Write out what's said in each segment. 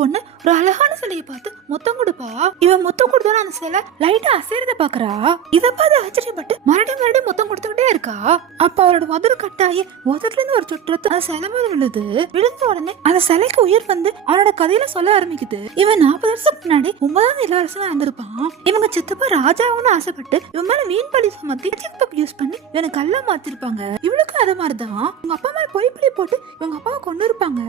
பொண்ணு ஒரு அழகான சிலையை பார்த்து மொத்தம் கொடுப்பா. இவன் மொத்தம் கொடுத்தோன்னு அந்த சிலை லைட்டா அசைறத பாக்குறா. இத பார்த்து ஆச்சரியப்பட்டு மறுபடியும் மொத்தம் கொடுத்துக்கிட்டே இருக்கா. அப்ப அவரோட உதடு கட்டாயி உதட்டுல இருந்து ஒரு சொட்டு அந்த சிலை மேல விழுது. விழுந்த உடனே அந்த சிலைக்கு உயிர் வந்து அவனோட கதையில சொல்ல ஆரம்பிக்குது. இவன் 40 வருஷத்துக்கு முன்னாடி 9வது இளவரசனா இருந்திருப்பான். இவங்க சித்தப்பா ராஜாவுன்னு ஆசைப்பட்டு இவன் மேல வீண் பழி சுமத்தி யூஸ் பண்ணி இவனை கல்லா மாத்திருப்பாங்க. இவளுக்கு அது மாதிரிதான் இவங்க அப்பா மேல பொய் பழி போட்டு இவங்க அப்பாவை கொண்டு இருப்பாங்க.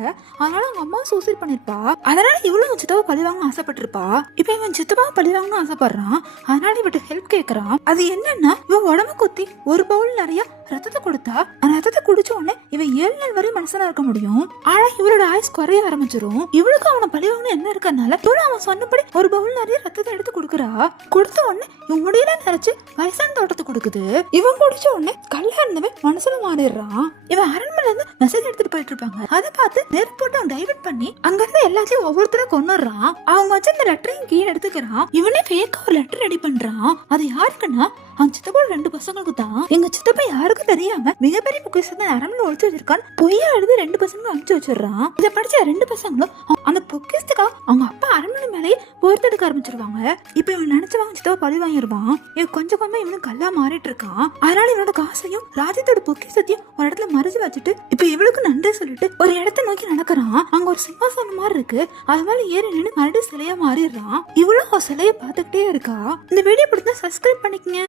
அதனால அவங்க அம்மா சூசைட் பண்ணிருப்பா. அதனால இவளும் சித்தப்பா பழி வாங்கணும் ஆசைப்பட்டிருப்பா. இப்ப இவன் சித்தப்பா பழி வாங்கணும் ஆசைப்படுறான். அதனால இவட்ட ஹெல்ப் கேக்குறான். அது என்னன்னா இவன் உடம்பு குத்தி ஒரு பவுல் நிறைய ரத்தத்தை கொடுத்தா அந்த ரத்தத்தை குடிச்ச உடனே இவன் 7 நாள் வரை மனுஷனா இருக்க முடியும். ஆனா இவரோட ஆயுஸ் குறைய ஆரம்பிச்சிரும். இவளுக்கு அவனை பழி வாங்கணும் என்ன இருக்கறனால இவளும் அவன் சொன்னபடி ஒரு பவுல் நிறைய ரத்தத்தை எடுத்து கொடுக்குறா. கொடுத்த உடனே இவன் முடியல நினைச்சு வயசான தோட்டத்தை கொடுக்குது. இவன் குடிச்ச உடனே கல்லா இருந்தவன் மனுஷன மாறிடுறான். இவன் அரண்மனையில இருந்து மெசேஜ் எடுத்துட்டு போயிட்டு இருப்பாங்க. அதை பார்த்து நெருப்பு போட்டு அவன் டைவர்ட் பண்ணி அங்க இருந்து எல்லாத்தையும் ஒவ்வொருத்தர கொன்னுறான். அவங்க வச்சு அந்த லெட்டரையும் கீழே எடுத்துக்கிறான். இவனே ஃபேக்கா ஒரு லெட்டர் ரெடி பண்றான். அது யாருக்குன்னா அவன் சித்தப்பா 2 பசங்களுக்கு தான். எங்க சித்தப்பா யாருக்கும் தெரியாம மிகப்பெரிய பொக்கிஷத்தை அரண்மனை ஒழிச்சு வச்சிருக்கான் பொய்யா எழுதி 2 பசங்களும் அனுப்பிச்சு வச்சிடறான். இதை படிச்ச 2 பசங்களும் அந்த பொக்கிஷத்துக்காக அவங்க அப்பா அரண்மனை மேலேயே போர்த்தெடுக்க ஆரம்பிச்சிருவாங்க. இப்ப இவன் நினைச்சவங்க சித்தப்பா பழி வாங்கிடுவான். இவன் கொஞ்சம் கொஞ்சமா இவனும் கல்லா மாறிட்டு இருக்கான். அதனால இவனோட காசையும் ராஜ்யத்தோட பொக்கிஷத்தையும் ஒரு இடத்துல மறைச்சு வச்சுட்டு இப்ப இவளுக்கு நன்றி சொல்லிட்டு ஒரு இடத்த நோக்கி நடக்கிறான். அங்க ஒரு சிம்மாசனம் மாதிரி இருக்கு. அது மேல ஏறி நின்று மறுபடியும் சிலையா மாறிடுறான். இவளும் சிலையை பார்த்துக்கிட்டே இருக்கா. இந்த வீடியோ பிடிச்சா சப்ஸ்கிரைப் பண்ணிக்கங்க.